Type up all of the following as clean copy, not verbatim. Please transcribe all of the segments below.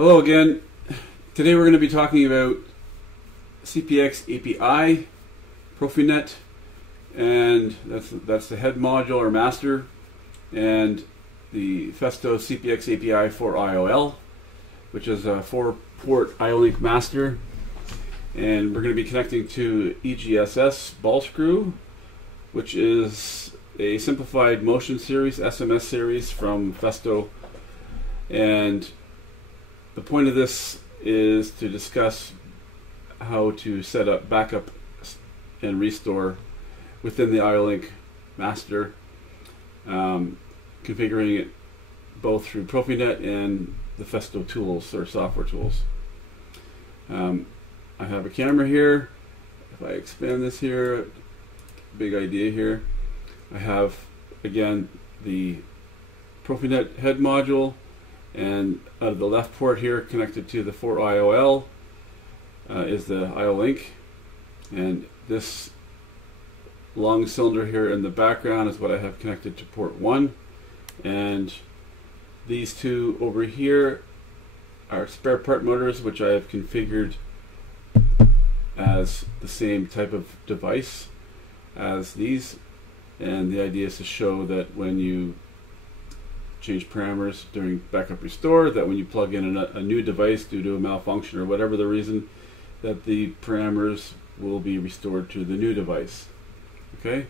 Hello again. Today we're going to be talking about CPX-AP-I, ProfiNet, and that's the head module or master, and the Festo CPX-AP-I-4IOL, which is a 4-port IO-Link master, and we're going to be connecting to EGSS ball screw, which is a Simplified Motion Series, SMS series from Festo, and the point of this is to discuss how to set up backup and restore within the IO-Link master, configuring it both through ProfiNet and the Festo tools or software tools. I have a camera here. If I expand this here, big idea here. I have, again, the ProfiNet head module, and out of the left port here connected to the 4IOL is the IO-Link, and this long cylinder here in the background is what I have connected to port 1, and these two over here are spare part motors, which I have configured as the same type of device as these, and the idea is to show that when you change parameters during backup restore, that when you plug in a new device due to a malfunction or whatever the reason, that the parameters will be restored to the new device. Okay,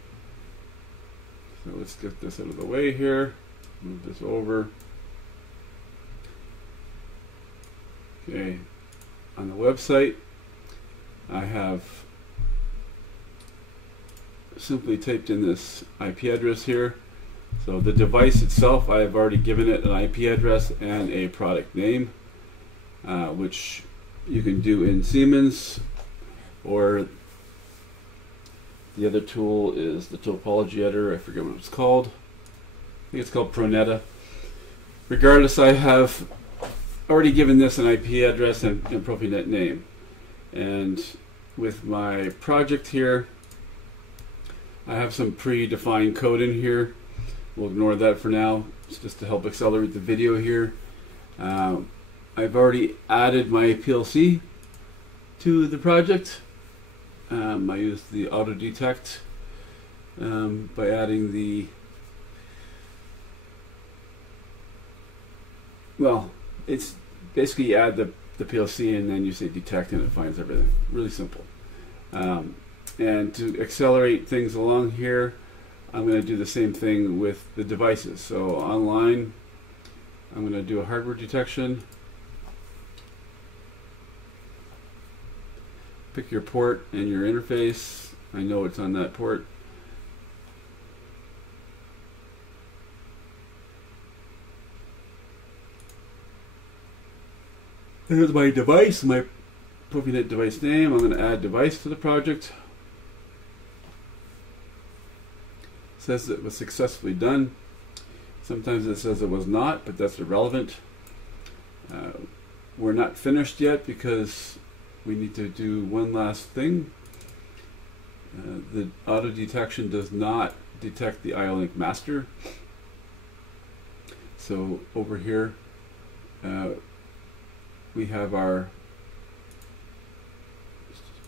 so let's get this out of the way here, move this over. Okay, on the website I have simply typed in this IP address here. So the device itself, I have already given it an IP address and a product name, which you can do in Siemens, or the other tool is the topology editor. I forget what it's called. I think it's called ProfiNet. Regardless, I have already given this an IP address and ProfiNet name. And with my project here, I have some predefined code in here. We'll ignore that for now. It's just to help accelerate the video here. I've already added my PLC to the project. I used the auto detect by adding the, well, it's basically you add the PLC and then you say detect and it finds everything. Really simple. And to accelerate things along here, I'm going to do the same thing with the devices. So online, I'm going to do a hardware detection. Pick your port and your interface. I know it's on that port. Here's my device, my ProfiNet device name. I'm going to add device to the project. Says it was successfully done. Sometimes it says it was not, but that's irrelevant. We're not finished yet because we need to do one last thing. The auto detection does not detect the IO-Link master. So over here we have our,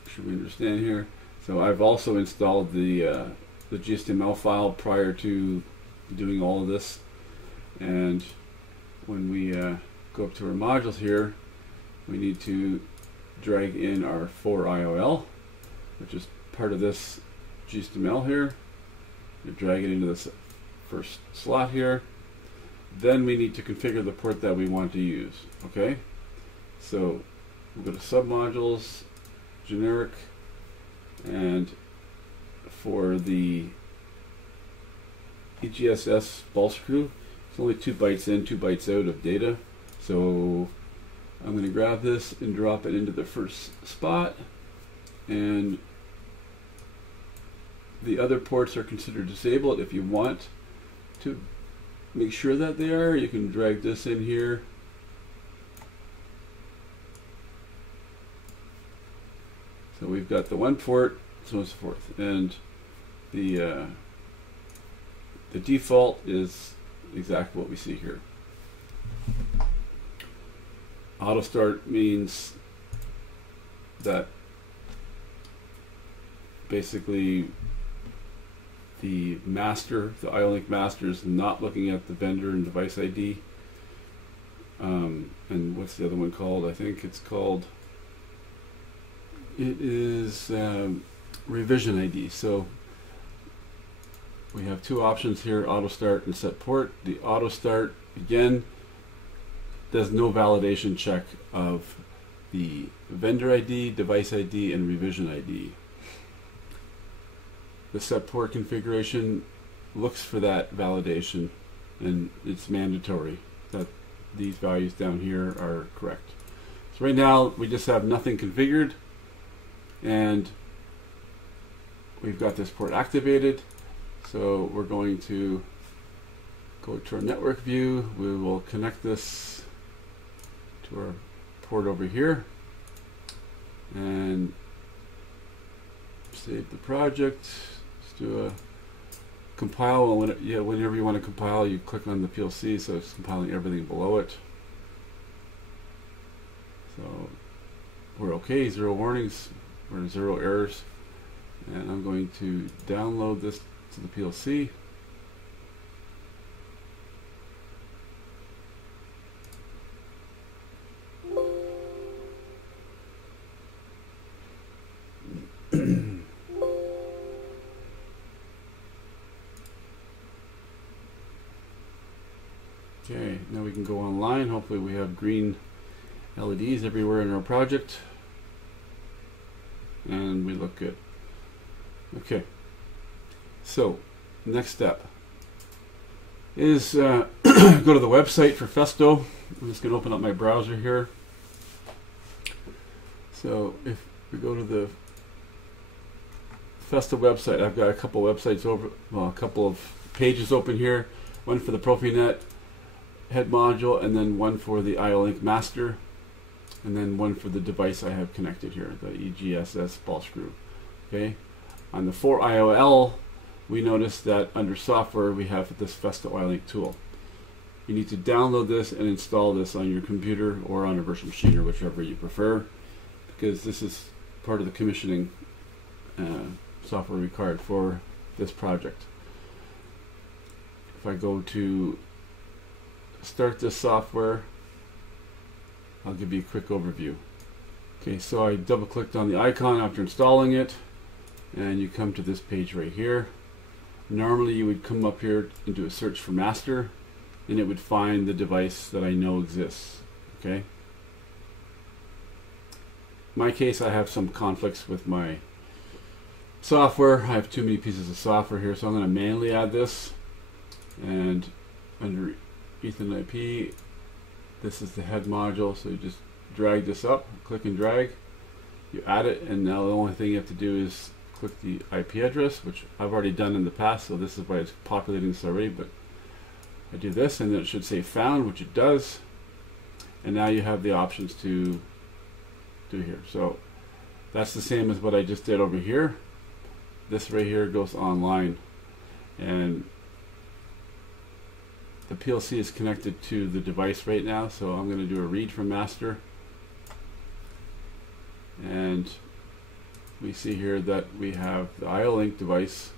should we understand here? So I've also installed the GSML file prior to doing all of this, and when we go up to our modules here, we need to drag in our 4IOL, which is part of this GSML here. You drag it into this first slot here. Then we need to configure the port that we want to use. Okay, so we'll go to submodules, generic, and for the EGSS ball screw, it's only 2 bytes in, 2 bytes out of data. So I'm going to grab this and drop it into the first spot, and the other ports are considered disabled. If you want to make sure that they are, you can drag this in here. So we've got the one port, so on and so forth, and the default is exactly what we see here. Auto start means that basically the master, the IO-Link master, is not looking at the vendor and device ID. And what's the other one called? I think it's called, it is revision ID. So we have two options here, auto start and set port. The auto start, again, does no validation check of the vendor ID, device ID, and revision ID. The set port configuration looks for that validation, and it's mandatory that these values down here are correct. So right now we just have nothing configured, and we've got this port activated. So we're going to go to our network view. We will connect this to our port over here and save the project. Let's do a compile. Whenever you want to compile, you click on the PLC, so it's compiling everything below it. So we're okay, 0 warnings or 0 errors. And I'm going to download this to the PLC. Okay, now we can go online. Hopefully we have green LEDs everywhere in our project, and we look good. Okay, so next step is go to the website for Festo. I'm just going to open up my browser here. So if we go to the Festo website, I've got a couple websites over, well, a couple of pages open here. One for the ProfiNet head module, and then one for the IO-Link master, and then one for the device I have connected here, the EGSS ball screw. Okay, on the 4IOL, we notice that under software we have this Festo IO-Link tool. You need to download this and install this on your computer or on a virtual machine, or whichever you prefer, because this is part of the commissioning software required for this project. If I go to start this software, I'll give you a quick overview. Okay, so I double clicked on the icon after installing it, and you come to this page right here. Normally you would come up here and do a search for master, and it would find the device that I know exists. Okay, in my case, I have some conflicts with my software. I have too many pieces of software here, so I'm going to manually add this. And under Ethernet IP, this is the head module, so you just drag this up, click and drag, you add it, and now the only thing you have to do is click the IP address, which I've already done in the past, so this is why it's populating this already, but I do this and then it should say found, which it does, and now you have the options to do here. So that's the same as what I just did over here. This right here goes online, and the PLC is connected to the device right now, so I'm going to do a read from master, and we see here that we have the IO-Link device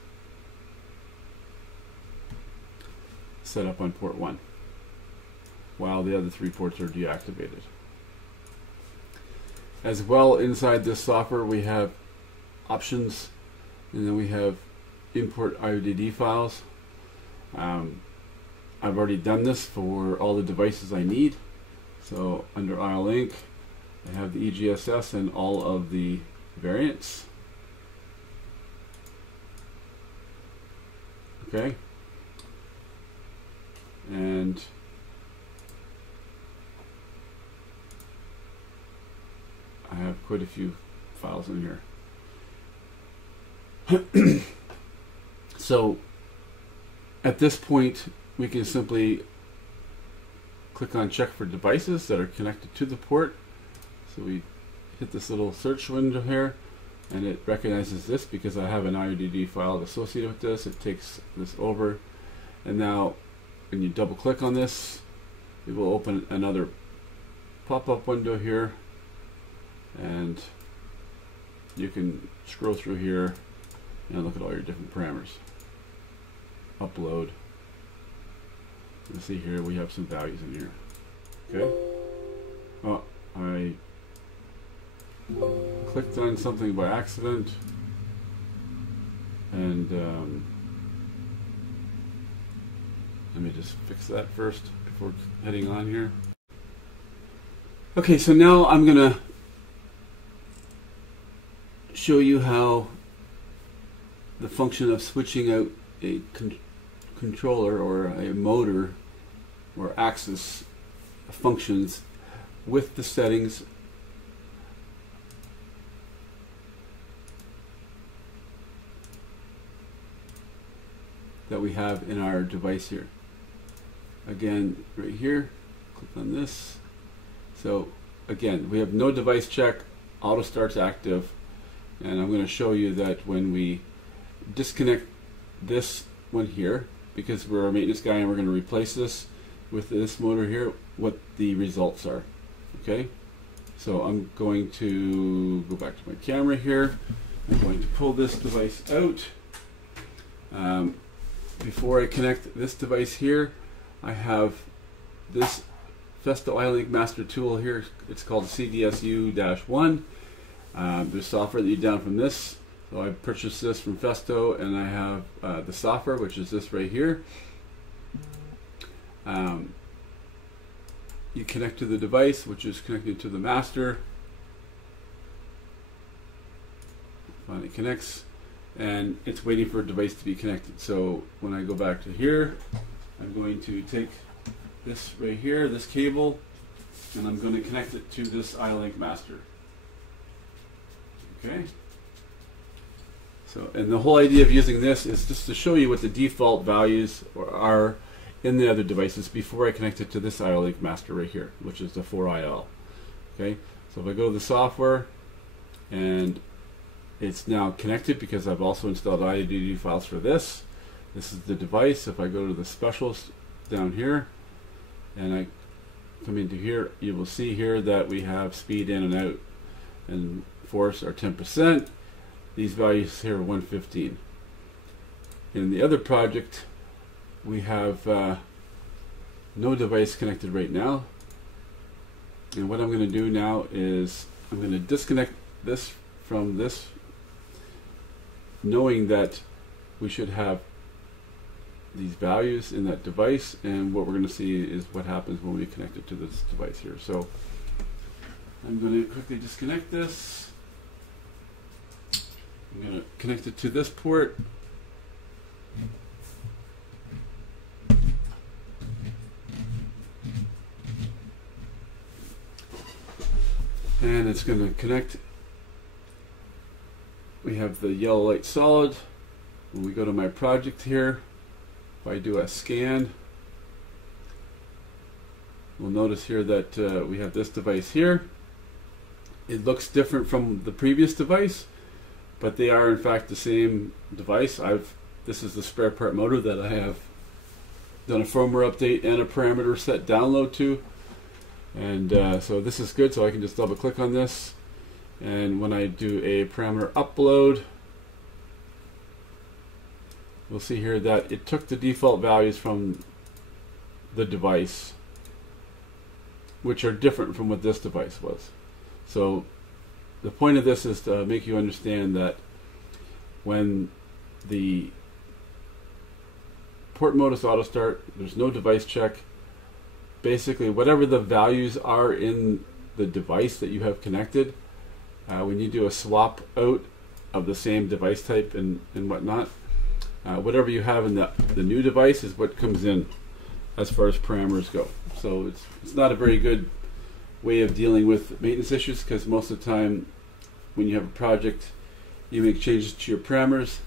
set up on port 1 while the other 3 ports are deactivated. As well, inside this software we have options, and then we have import IODD files. I've already done this for all the devices I need. So under IO-Link, I have the EGSS and all of the variants. Okay. And I have quite a few files in here. So at this point, we can simply click on check for devices that are connected to the port. So we hit this little search window here, and it recognizes this because I have an IODD file associated with this. It takes this over, and now when you double click on this, it will open another pop-up window here, and you can scroll through here and look at all your different parameters. Upload. You see here we have some values in here. Okay. Oh, I clicked on something by accident, and let me just fix that first before heading on here. Okay, so now I'm going to show you how the function of switching out a controller or a motor or axis functions with the settings that we have in our device here. Again, right here, click on this. So again, we have no device check, auto start's active, and I'm going to show you that when we disconnect this one here, because we're a maintenance guy and we're going to replace this with this motor here, what the results are. Okay, so I'm going to go back to my camera here. I'm going to pull this device out. Before I connect this device here, I have this Festo IO-Link master tool here. It's called CDSU-1. There's software that you download from this. So I purchased this from Festo, and I have the software, which is this right here. You connect to the device, which is connected to the master. Finally connects, and it's waiting for a device to be connected. So when I go back to here, I'm going to take this right here, this cable, and I'm going to connect it to this IO-Link master. Okay. So, and the whole idea of using this is just to show you what the default values are in the other devices before I connect it to this IO-Link master right here, which is the 4IOL. Okay. So if I go to the software, and it's now connected because I've also installed IDD files for this. This is the device. If I go to the specials down here, and I come into here, you will see here that we have speed in and out and force are 10%. These values here are 115. In the other project, we have no device connected right now. And what I'm going to do now is I'm going to disconnect this from this, knowing that we should have these values in that device, and what we're going to see is what happens when we connect it to this device here. So I'm going to quickly disconnect this. I'm going to connect it to this port. And it's going to connect. We have the yellow light solid. When we go to my project here, if I do a scan, we'll notice here that we have this device here. It looks different from the previous device, but they are in fact the same device. This is the spare part motor that I have done a firmware update and a parameter set download to, and so this is good. So I can just double click on this, and when I do a parameter upload, we'll see here that it took the default values from the device, which are different from what this device was. So the point of this is to make you understand that when the port mode is auto start, there's no device check. Basically, whatever the values are in the device that you have connected, when you do a swap out of the same device type and whatnot, whatever you have in the new device is what comes in as far as parameters go. So it's not a very good way of dealing with maintenance issues, because most of the time when you have a project, you make changes to your parameters.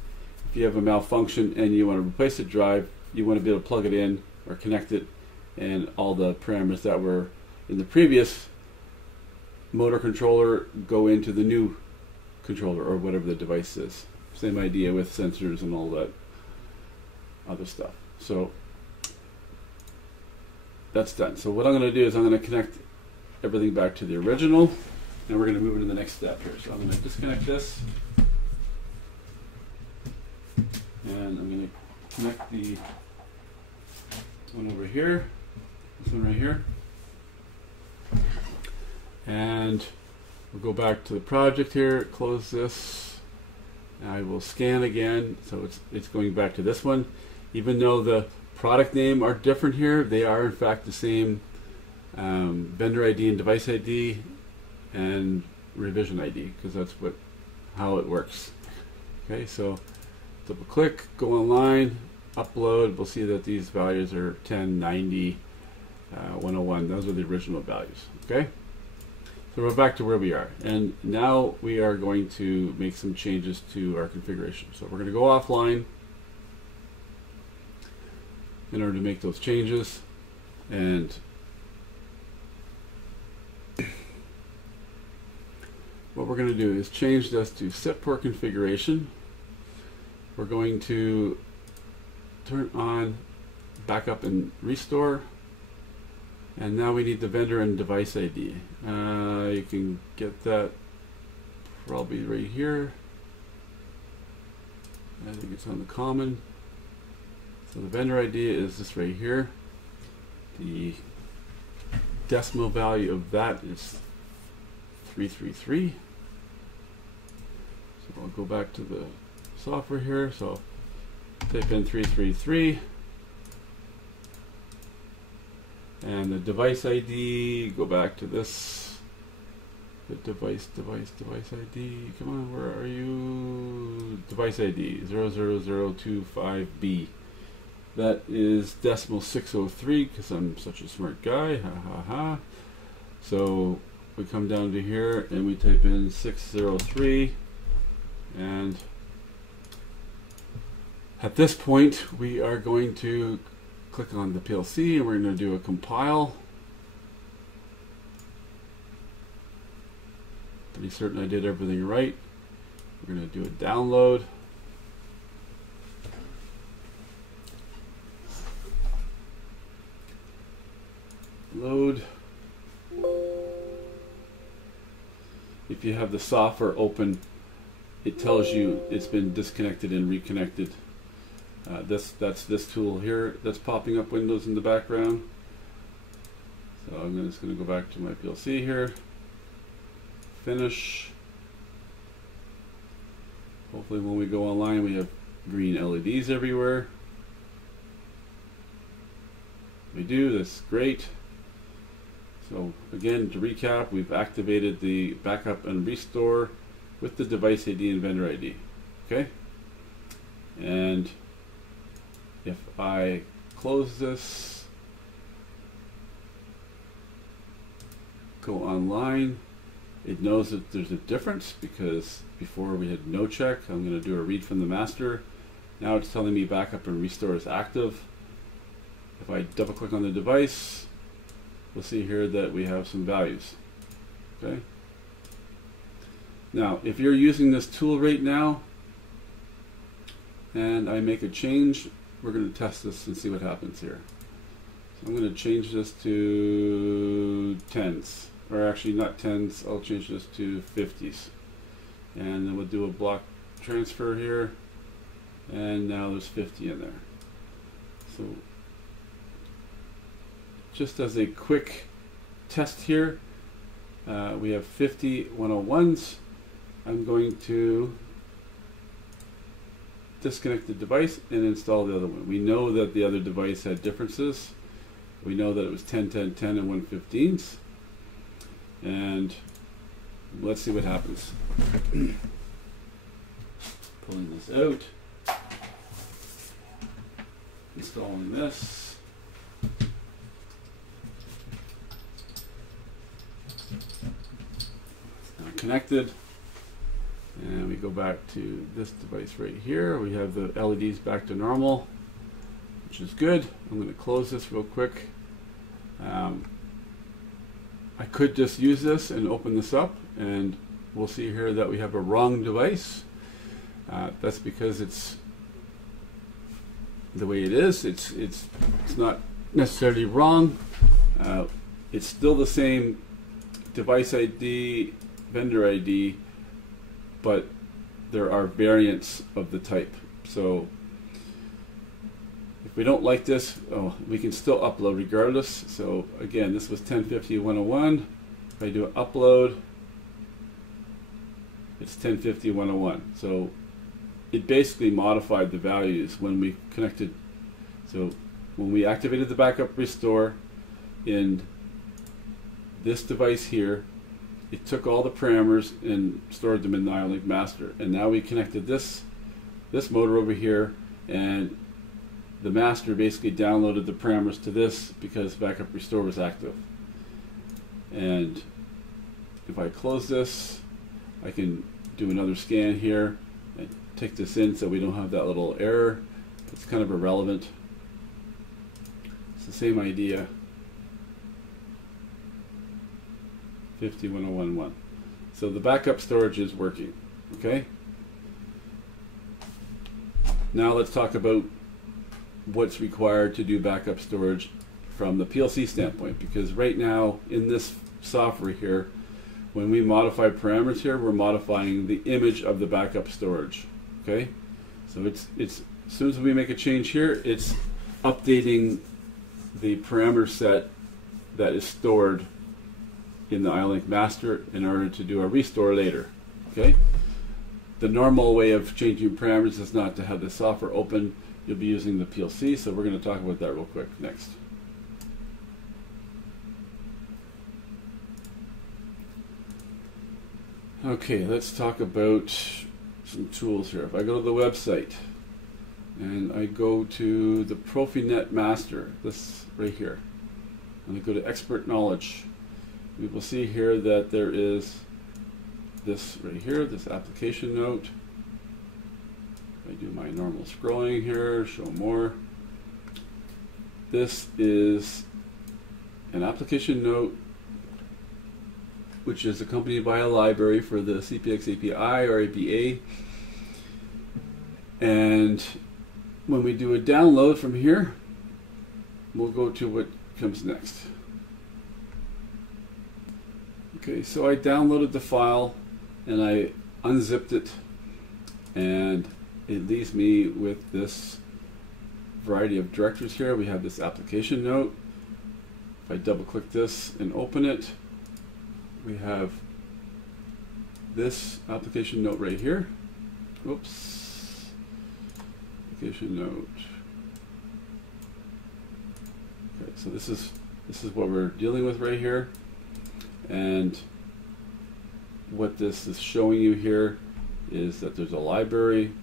If you have a malfunction and you want to replace the drive, you want to be able to plug it in or connect it, and all the parameters that were in the previous motor controller go into the new controller or whatever the device is. Same idea with sensors and all that other stuff. So that's done. So what I'm going to do is I'm going to connect everything back to the original, and we're going to move into the next step here. So I'm going to disconnect this, and I'm going to connect the one over here, this one right here, and we'll go back to the project here, close this, and I will scan again, so it's going back to this one. Even though the product name are different here, they are in fact the same vendor ID and device ID and revision ID, because that's how it works. Okay, so double click, go online, upload. We'll see that these values are 10, 90, 101. Those are the original values. Okay, so we're back to where we are, and now we are going to make some changes to our configuration. So we're going to go offline in order to make those changes, and what we're going to do is change this to set port configuration. We're going to turn on backup and restore, and now we need the vendor and device ID. You can get that probably right here. I think it's on the common. So the vendor ID is this right here. The decimal value of that is 333. So I'll go back to the software here. So type in 333. And the device ID, go back to this. The device ID. Come on, where are you? Device ID 00025B. That is decimal 603, because I'm such a smart guy. Ha ha ha. So we come down to here and we type in 603, and at this point we are going to click on the PLC and we're going to do a compile. Pretty certain I did everything right. We're going to do a download. Load. If you have the software open, it tells you it's been disconnected and reconnected. That's this tool here that's popping up windows in the background. So I'm just going to go back to my PLC here. Finish. Hopefully when we go online we have green LEDs everywhere. We do, that's great. So again, to recap, we've activated the backup and restore with the device ID and vendor ID. Okay? And if I close this, go online, it knows that there's a difference, because before we had no check. I'm going to do a read from the master. Now it's telling me backup and restore is active. If I double click on the device, we'll see here that we have some values. Okay. Now, if you're using this tool right now, and I make a change, we're going to test this and see what happens here. So I'm going to change this to tens, or actually not tens. I'll change this to 50s, and then we'll do a block transfer here, and now there's 50 in there. So just as a quick test here, we have 50 101s. I'm going to disconnect the device and install the other one. We know that the other device had differences. We know that it was 10, 10, 10, and 115s. And let's see what happens. Pulling this out, installing this. Now connected, and we go back to this device right here. We have the LEDs back to normal, which is good. I'm going to close this real quick. I could just use this and open this up, and we'll see here that we have a wrong device. That's because it's the way it is. It's not necessarily wrong. It's still the same device ID, vendor ID, but there are variants of the type. So if we don't like this, we can still upload regardless. So again, this was 1050-101. If I do an upload, it's 1050-101. So it basically modified the values when we connected. So when we activated the backup restore in this device here, it took all the parameters and stored them in the IO-Link master. And now we connected this motor over here, and the master basically downloaded the parameters to this because backup restore was active. And if I close this, I can do another scan here and take this in so we don't have that little error. It's kind of irrelevant. It's the same idea. 50-101-1. So the backup storage is working. Okay. Now let's talk about what's required to do backup storage from the PLC standpoint, because right now in this software here, when we modify parameters here, we're modifying the image of the backup storage. Okay, so it's as soon as we make a change here, it's updating the parameter set that is stored in the IO-Link master in order to do a restore later. Okay, the normal way of changing parameters is not to have the software open. You'll be using the PLC, so we're going to talk about that real quick next. Okay, let's talk about some tools here. If I go to the website and I go to the ProfiNet master, this right here, and I go to expert knowledge, we will see here that there is this right here, this application note. I do my normal scrolling here, show more. This is an application note which is accompanied by a library for the CPX-AP-I or AP-A. And when we do a download from here, we'll go to what comes next. Okay, so I downloaded the file and I unzipped it, and it leaves me with this variety of directories here. We have this application note. If I double click this and open it, we have this application note right here. Oops. Application note. Okay, so this is what we're dealing with right here. And what this is showing you here is that there's a library,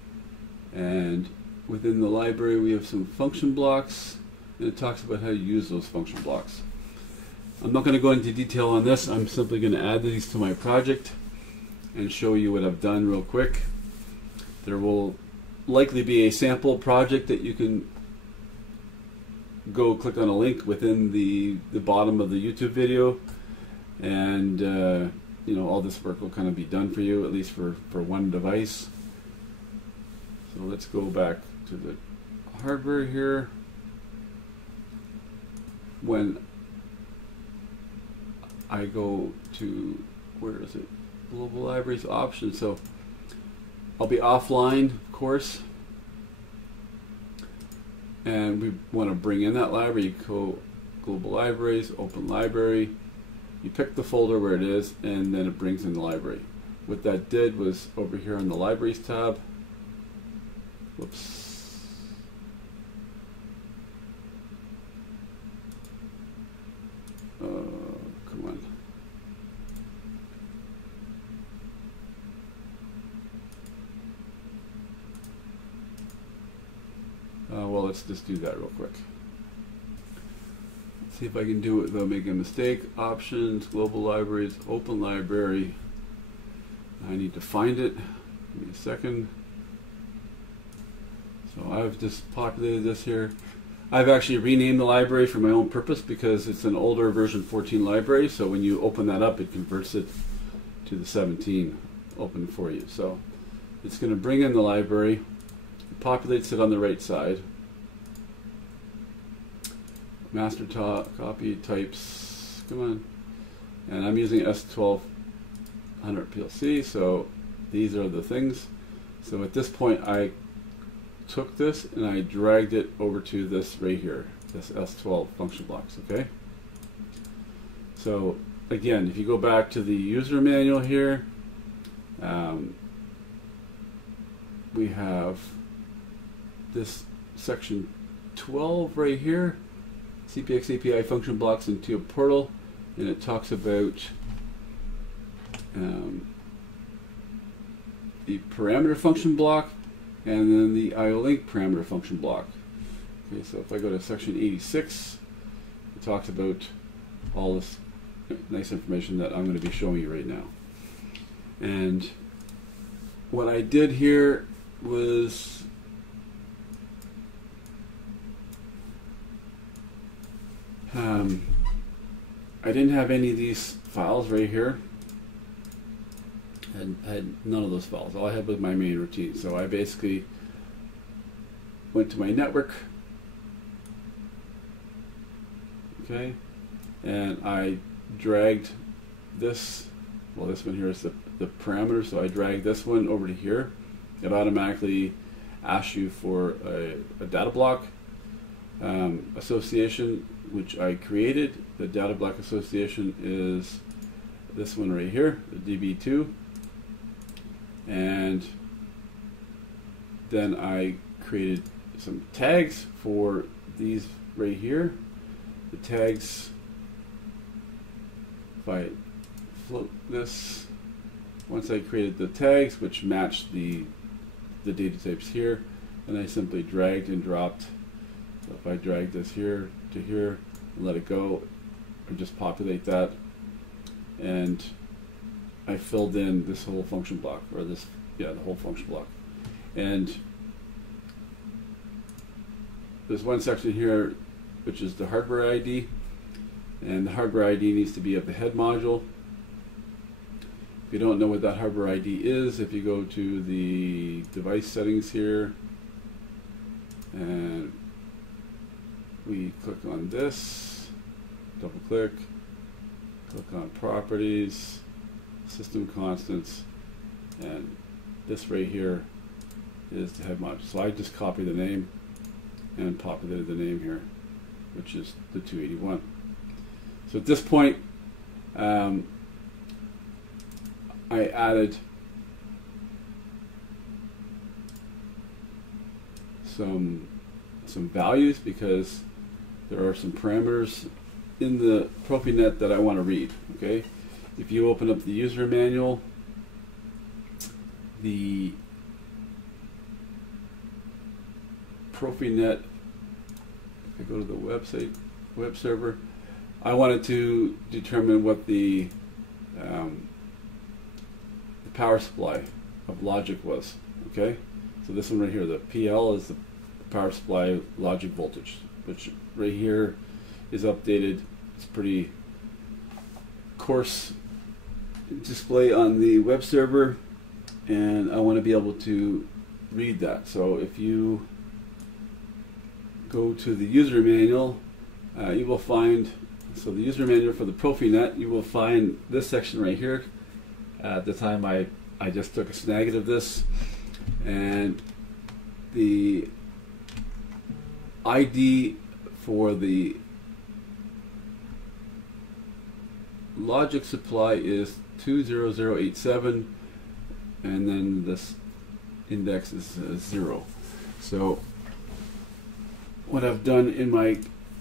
and within the library we have some function blocks, and it talks about how to use those function blocks. I'm not going to go into detail on this. I'm simply going to add these to my project and show you what I've done real quick. There will likely be a sample project that you can go click on a link within the bottom of the YouTube video, and you know, all this work will kind of be done for you, at least for one device. So let's go back to the hardware here. When I go to, where is it? Global Libraries options. So I'll be offline, of course. And we want to bring in that library. You go Global Libraries, Open Library. You pick the folder where it is, and then it brings in the library. What that did was over here on the Libraries tab. Whoops. Come on. Well, let's just do that real quick. Let's see if I can do it without making a mistake. Options, Global Libraries, Open Library. I need to find it. Give me a second. So I've just populated this here. I've actually renamed the library for my own purpose because it's an older version 14 library, so when you open that up, it converts it to the 17 open for you. So it's going to bring in the library, it populates it on the right side. Master copy types, come on. and I'm using S1200 PLC, so these are the things. So at this point I took this and I dragged it over to this right here, this S12 function blocks, okay? So again, if you go back to the user manual here, we have this section 12 right here, CPX-AP-I function blocks into a portal, and it talks about the parameter function block and then the IO-Link parameter function block. Okay, so if I go to section 86, it talks about all this nice information that I'm going to be showing you right now. And what I did here was I didn't have any of these files right here. I had none of those files. All I had was my main routine. So I basically went to my network, okay, and I dragged this. Well, this one here is the parameter, so I dragged this one over to here. It automatically asks you for a data block association, which I created. The data block association is this one right here, the DB2. And then I created some tags for these right here. The tags, if I float this, once I created the tags which matched the data types here, and I simply dragged and dropped. So if I drag this here to here and let it go, and just populate that, and I filled in this whole function block, or this, yeah, the whole function block. And there's one section here which is the hardware ID, and the hardware ID needs to be of the head module. If you don't know what that hardware ID is, if you go to the device settings here, and we click on this, double click on properties, system constants, and this right here is the head module. So I just copied the name and populated the name here, which is the 281. So at this point, I added some values because there are some parameters in the ProfiNet that I want to read. Okay, if you open up the user manual, the ProfiNet, if I go to the website, web server, I wanted to determine what the power supply of logic was. Okay, so this one right here, the PL is the power supply logic voltage, which right here is updated. It's pretty coarse display on the web server, and I want to be able to read that. So if you go to the user manual, you will find, so the user manual for the ProfiNet, you will find this section right here. At the time I just took a snag of this, and the ID for the logic supply is 20087, and then this index is 0. So what I've done in my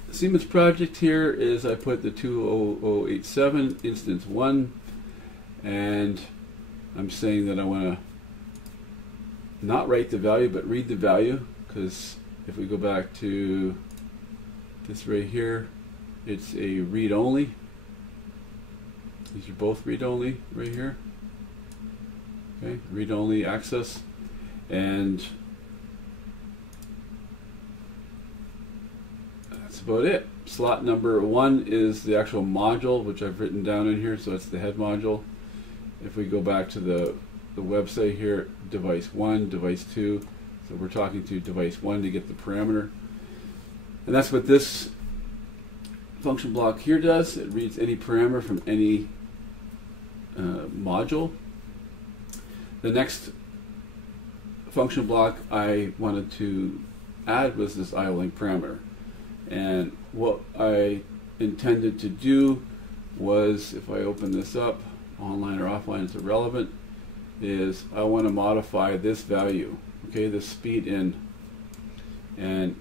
Siemens project here is I put the 20087 instance 1, and I'm saying that I want to not write the value but read the value, because if we go back to this right here, it's a read-only. These are both read-only right here. Okay, read-only access, and that's about it. Slot number 1 is the actual module, which I've written down in here, so it's the head module. If we go back to the website here, device 1, device 2, so we're talking to device 1 to get the parameter. And that's what this function block here does, it reads any parameter from any module. The next function block I wanted to add was this IO-Link parameter. And what I intended to do was, if I open this up, online or offline is irrelevant, is I want to modify this value, okay, the speed in. And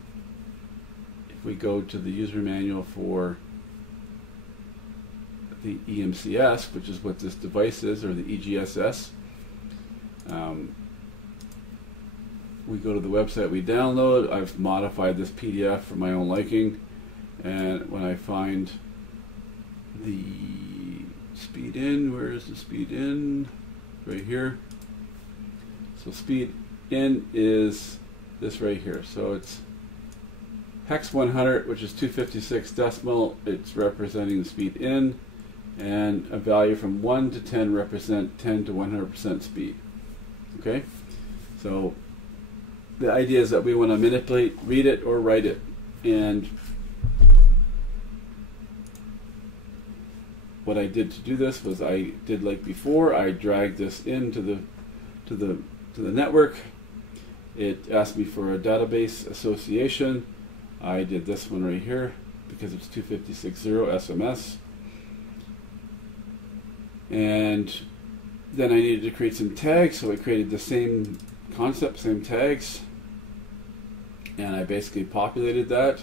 if we go to the user manual for the EMCS, which is what this device is, or the EGSS, we go to the website we download. I've modified this PDF for my own liking, and when I find the speed in, where is the speed in? Right here. So speed in is this right here. So it's hex 100, which is 256 decimal. It's representing the speed in, and a value from 1 to 10 represent 10 to 100% speed. Okay, so the idea is that we want to manipulate, read it, or write it. And what I did to do this was, I did like before. I dragged this into the network. It asked me for a database association. I did this one right here because it's 2560 SMS. And then I needed to create some tags, so I created the same concept, same tags, and I basically populated that.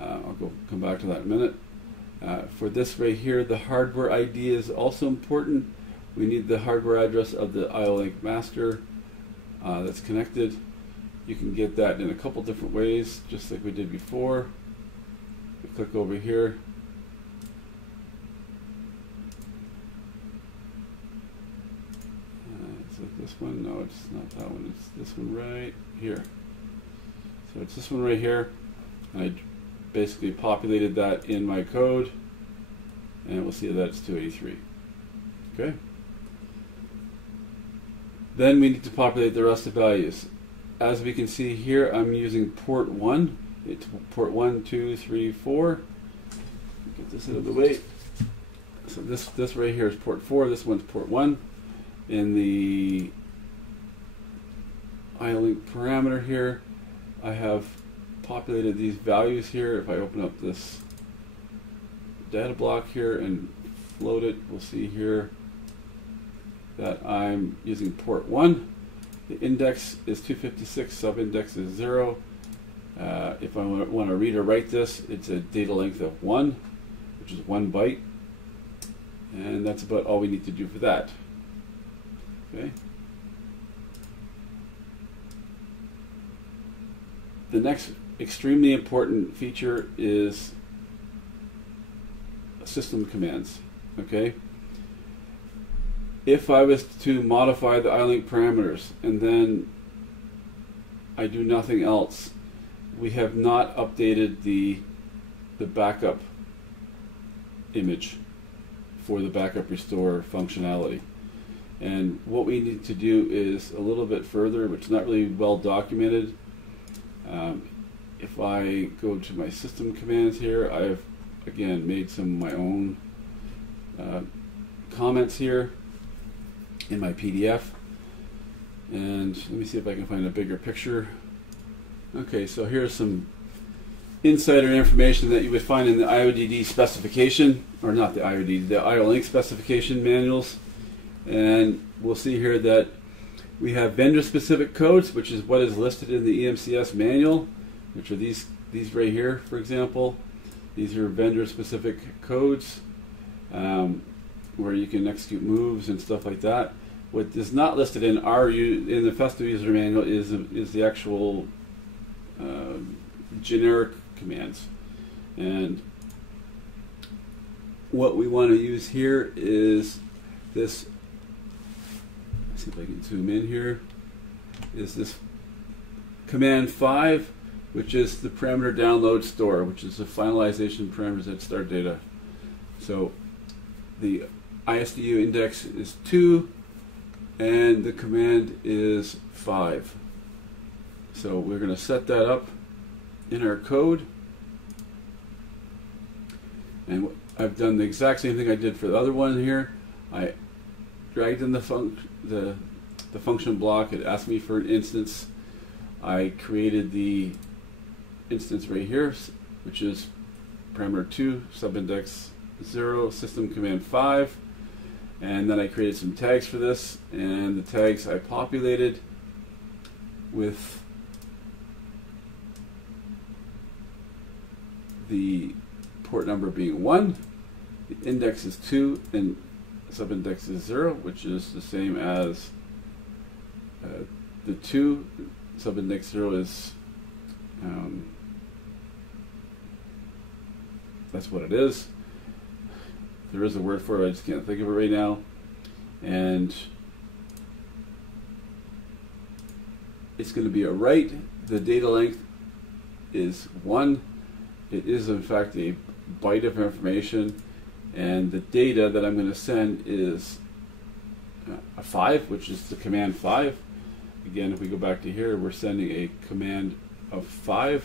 I'll come back to that in a minute. For this right here, the hardware ID is also important. We need the hardware address of the IO-Link master that's connected. You can get that in a couple different ways, just like we did before. We click over here. Is it this one? No, it's not that one. It's this one right here. So it's this one right here. And I basically populated that in my code, and we'll see that it's 283. Okay. Then we need to populate the rest of the values. As we can see here, I'm using port 1. It's port 1, 2, 3, 4. Get this out of the way. So this right here is port 4. This one's port 1. In the IO-Link parameter here, I have populated these values here. If I open up this data block here and float it, we'll see here that I'm using port 1. The index is 256, subindex is 0. If I want to read or write this, it's a data length of 1, which is 1 byte. And that's about all we need to do for that. Okay. The next extremely important feature is system commands. Okay. If I was to modify the IO-Link parameters and then I do nothing else, we have not updated the backup image for the backup restore functionality. And what we need to do is a little bit further, which is not really well documented. If I go to my system commands here, I've again made some of my own comments here in my PDF. And let me see if I can find a bigger picture. Okay, so here's some insider information that you would find in the IODD specification, or not the IODD, the IO-Link specification manuals. And we'll see here that we have vendor-specific codes, which is what is listed in the EMCS manual, which are these right here, for example. These are vendor-specific codes where you can execute moves and stuff like that. What is not listed in in the Festo user manual is the actual generic commands. And what we want to use here is this. See if I can zoom in here. Is this command 5, which is the parameter download store, which is the finalization parameters that start data. So the ISDU index is 2 and the command is 5. So we're going to set that up in our code. And I've done the exact same thing I did for the other one here. I dragged in the function block. It asked me for an instance. I created the instance right here, which is parameter 2, subindex 0, system command 5. And then I created some tags for this, and the tags I populated with the port number being 1, the index is 2, and subindex is 0, which is the same as the 2. Subindex 0 is, that's what it is. There is a word for it, I just can't think of it right now. And it's going to be a write. The data length is 1. It is in fact a byte of information, and the data that I'm going to send is a 5, which is the command 5. Again, if we go back to here, we're sending a command of 5.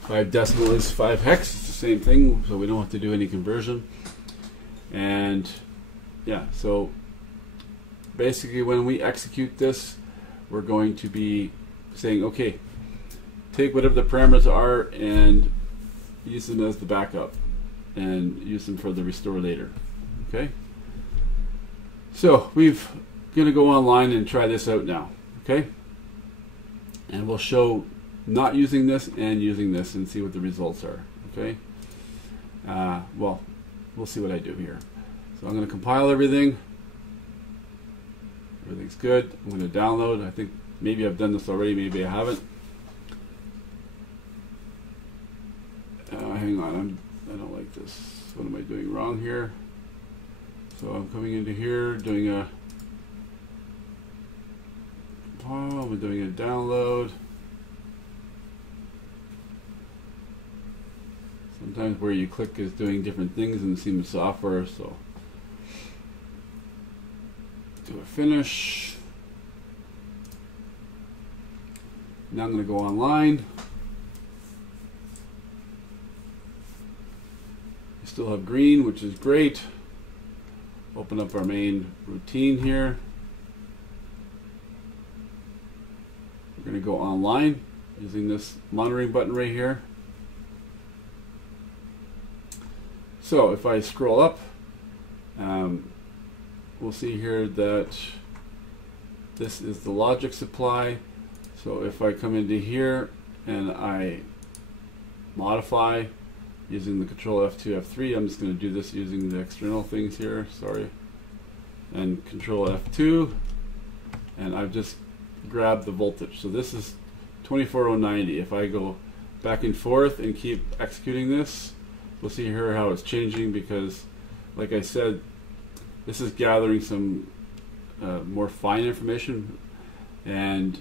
5 decimal is 5 hex. It's the same thing, so we don't have to do any conversion. And yeah, so basically when we execute this, we're going to be saying, okay, take whatever the parameters are and use them as the backup and use them for the restore later. Okay, so we're going to go online and try this out now. Okay, and we'll show not using this and using this and see what the results are. Okay, well, we'll see what I do here. So I'm going to compile everything. Everything's good. I'm going to download. I think maybe I've done this already, maybe I haven't. Hang on, I don't like this. What am I doing wrong here? So I'm coming into here, doing a compile, I'm doing a download. Sometimes where you click is doing different things in the Siemens software, so do a finish. Now I'm going to go online. We still have green, which is great. Open up our main routine here. We're going to go online using this monitoring button right here. So if I scroll up, we'll see here that this is the logic supply. So if I come into here and I modify using the control F2, F3, I'm just going to do this using the external things here, sorry, and control F2, and I've just grabbed the voltage. So this is 24090. If I go back and forth and keep executing this, we'll see here how it's changing, because like I said, this is gathering some more fine information, and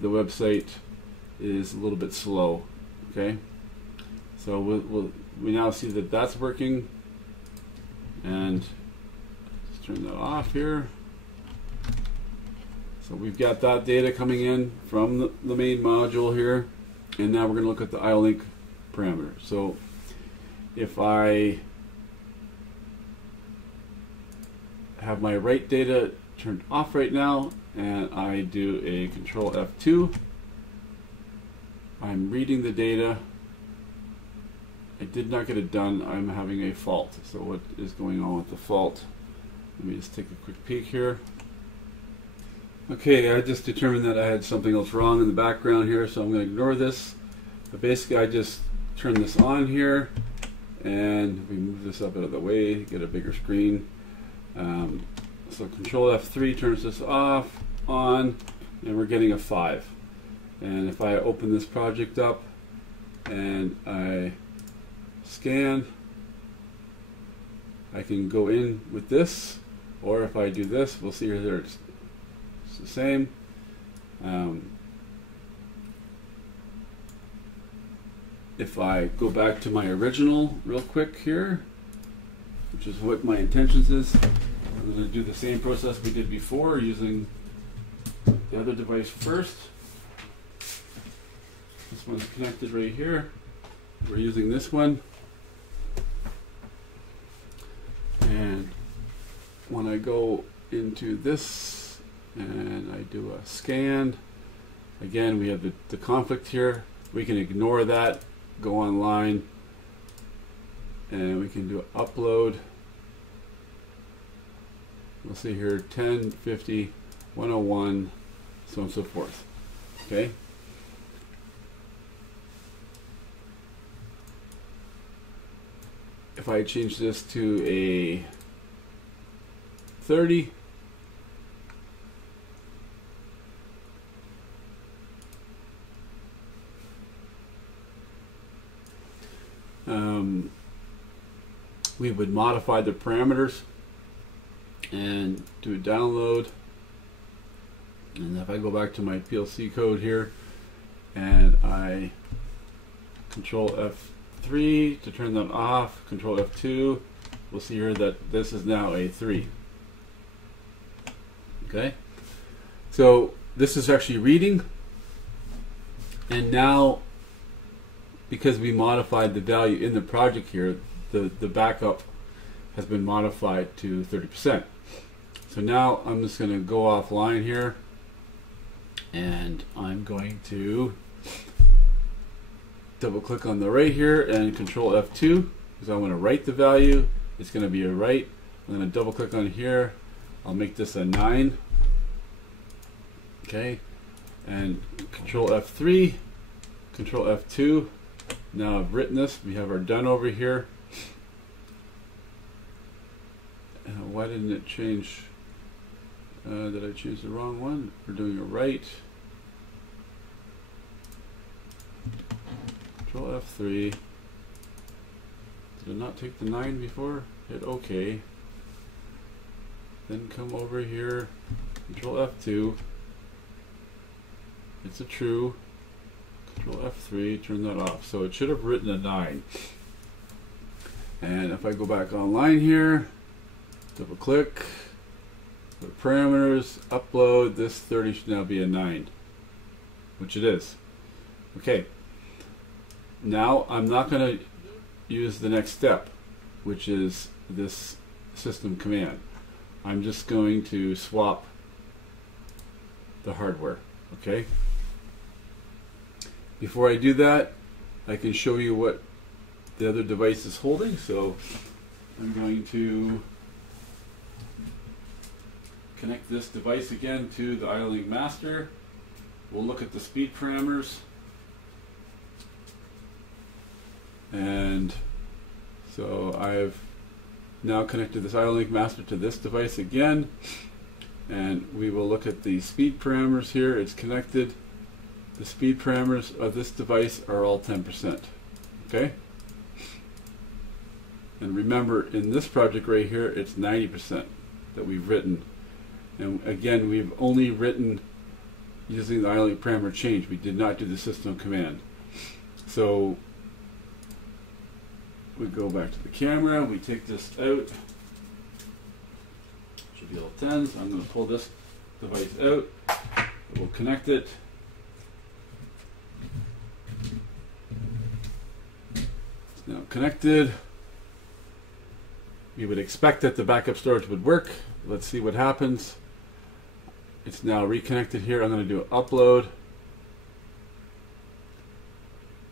the website is a little bit slow. Okay, so we now see that that's working, and let's turn that off here. So we've got that data coming in from the main module here, and now we're going to look at the IO-Link parameter. So if I have my write data turned off right now and I do a control F2, I'm reading the data. I did not get it done. I'm having a fault. So what is going on with the fault? Let me just take a quick peek here. Okay, I just determined that I had something else wrong in the background here, so I'm going to ignore this. But basically I just turn this on here, and we move this up out of the way, get a bigger screen. So control F3 turns this off, on, and we're getting a 5. And if I open this project up and I scan, I can go in with this, or if I do this, we'll see here it's the same. If I go back to my original real quick here, which is what my intentions is, I'm going to do the same process we did before using the other device first. This one's connected right here. We're using this one. when I go into this and I do a scan, again we have the conflict here. We can ignore that, go online, and we can do an upload. We'll see here 10, 50, 101, so on and so forth. Okay. If I change this to a 30, we would modify the parameters and do a download. And if I go back to my PLC code here and I control F3 to turn that off, control F2, we'll see here that this is now a 3. Okay, so this is actually reading, and now because we modified the value in the project here, the backup has been modified to 30%. So now I'm just going to go offline here, and I'm going to double click on the right here and control F2 because I want to write the value. It's going to be a write. I'm going to double click on here. I'll make this a 9. Okay, and control F3, control F2. Now I've written this. We have our done over here. Why didn't it change? Did I choose the wrong one? We're doing a write. Control F3. Did it not take the 9 before? Hit OK. Then come over here. Control F2. It's a true. Control F3. Turn that off. So it should have written a 9. And if I go back online here, double click, go to parameters, upload, this 30 should now be a 9, which it is. Okay, now I'm not going to use the next step, which is this system command. I'm just going to swap the hardware. Okay, before I do that, I can show you what the other device is holding. So I'm going to connect this device again to the IO-Link master. We'll look at the speed parameters. And so I've now connected this IO-Link master to this device again. And we will look at the speed parameters here. It's connected. The speed parameters of this device are all 10%. Okay? And remember, in this project right here, it's 90% that we've written. And again, we've only written using the IO-Link parameter change. We did not do the system command. So we go back to the camera, we take this out. Should be all 10s. I'm going to pull this device out. We'll connect it. It's now connected. We would expect that the backup storage would work. Let's see what happens. It's now reconnected here. I'm going to do an upload.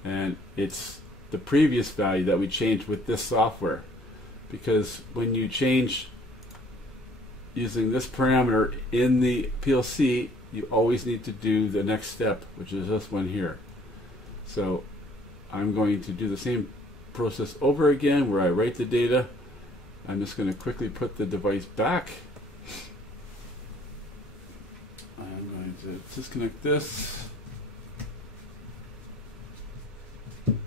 And it's the previous value that we changed with this software. Because when you change using this parameter in the PLC, you always need to do the next step, which is this one here. So I'm going to do the same process over again where I write the data. I'm just going to quickly put the device back. I'm going to disconnect this. I'm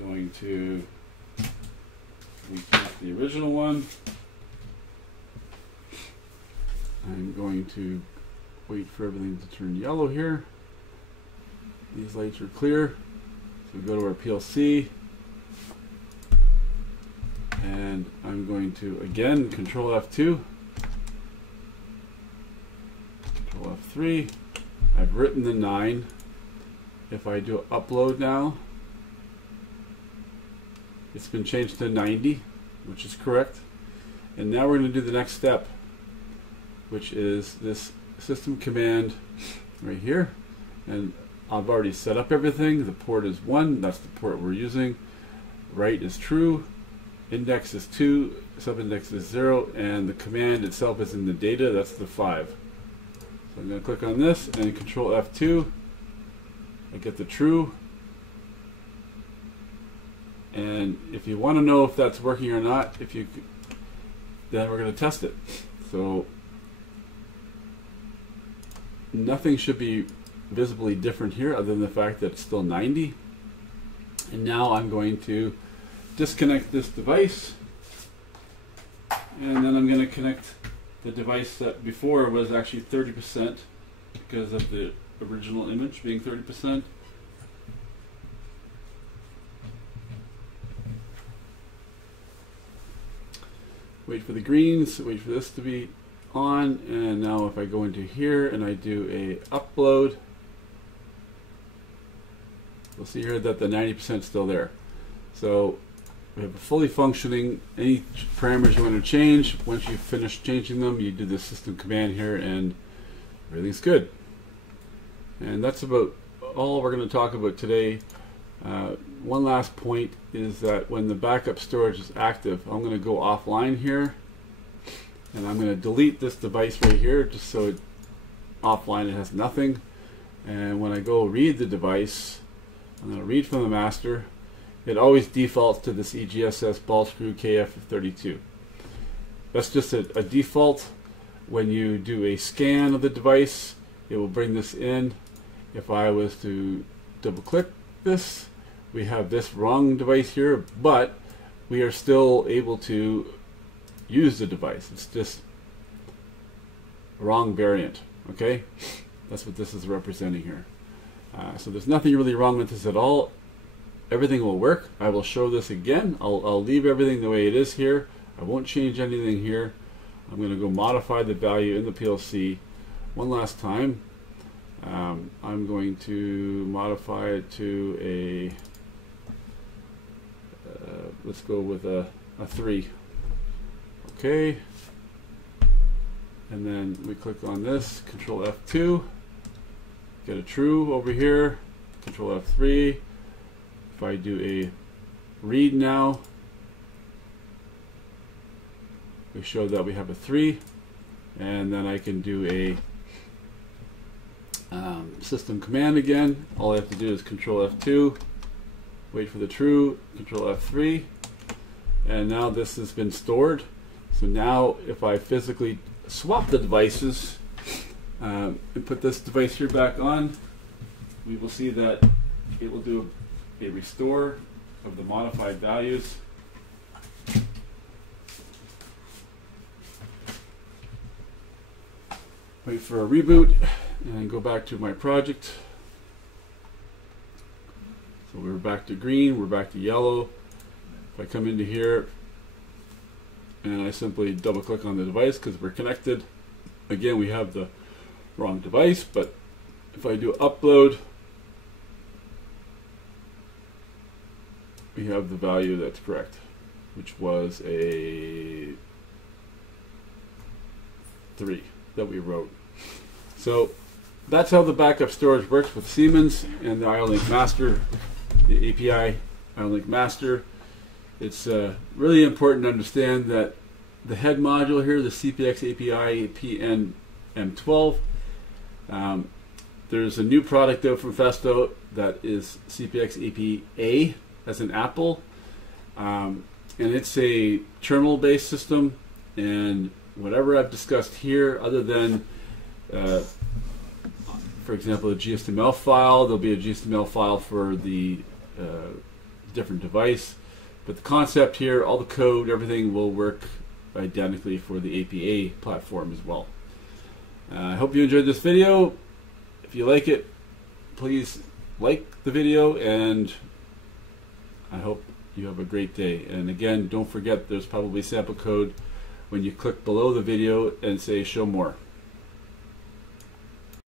going to reconnect the original one. I'm going to wait for everything to turn yellow here. These lights are clear. So we go to our PLC. And I'm going to, again, control F2, control F3. I've written the 9. If I do upload now, it's been changed to 90, which is correct. And now we're going to do the next step, which is this system command right here. And I've already set up everything. The port is 1, that's the port we're using. Write is true, index is 2, subindex is 0, and the command itself is in the data, that's the 5. So I'm going to click on this and control F2. I get the true. And if you want to know if that's working or not, then we're going to test it. So nothing should be visibly different here other than the fact that it's still 90. And now I'm going to disconnect this device, and then I'm going to connect the device that before was actually 30% because of the original image being 30%. Wait for the greens, wait for this to be on, and now if I go into here and I do a upload, we'll see here that the 90% is still there. So we have a fully functioning, any parameters you want to change, once you've finished changing them, you do the system command here and everything's good. And that's about all we're going to talk about today. One last point is that when the backup storage is active, I'm going to go offline here, and I'm going to delete this device right here just so offline it has nothing. And when I go read the device, I'm going to read from the master. It always defaults to this EGSS ball screw KF32. That's just a default. When you do a scan of the device, it will bring this in. If I was to double click this, we have this wrong device here, but we are still able to use the device. It's just a wrong variant. Okay, that's what this is representing here. So there's nothing really wrong with this at all. Everything will work. I will show this again. I'll leave everything the way it is here. I won't change anything here. I'm going to go modify the value in the PLC one last time. I'm going to modify it to a let's go with a 3. Okay, and then we click on this, control F2, get a true over here, control F3. If I do a read now, we show that we have a 3, and then I can do a system command again. All I have to do is control F2, wait for the true, control F3, and now this has been stored. So now if I physically swap the devices and put this device here back on, we will see that it will do a restore of the modified values. Wait for a reboot and go back to my project. So we're back to green, we're back to yellow. If I come into here and I simply double click on the device because we're connected, again we have the wrong device, but if I do upload, we have the value that's correct, which was a 3 that we wrote. So that's how the backup storage works with Siemens and the IO-Link Master, the API IO-Link Master. It's really important to understand that the head module here, the CPX-AP-I-PN M12, there's a new product out from Festo that is CPX-AP-A as an Apple, and it's a terminal-based system, and whatever I've discussed here, other than for example, a GSML file, there'll be a GSML file for the different device, but the concept here, all the code, everything will work identically for the APA platform as well. I hope you enjoyed this video. If you like it, please like the video, and I hope you have a great day. And again, don't forget there's probably sample code when you click below the video and say show more.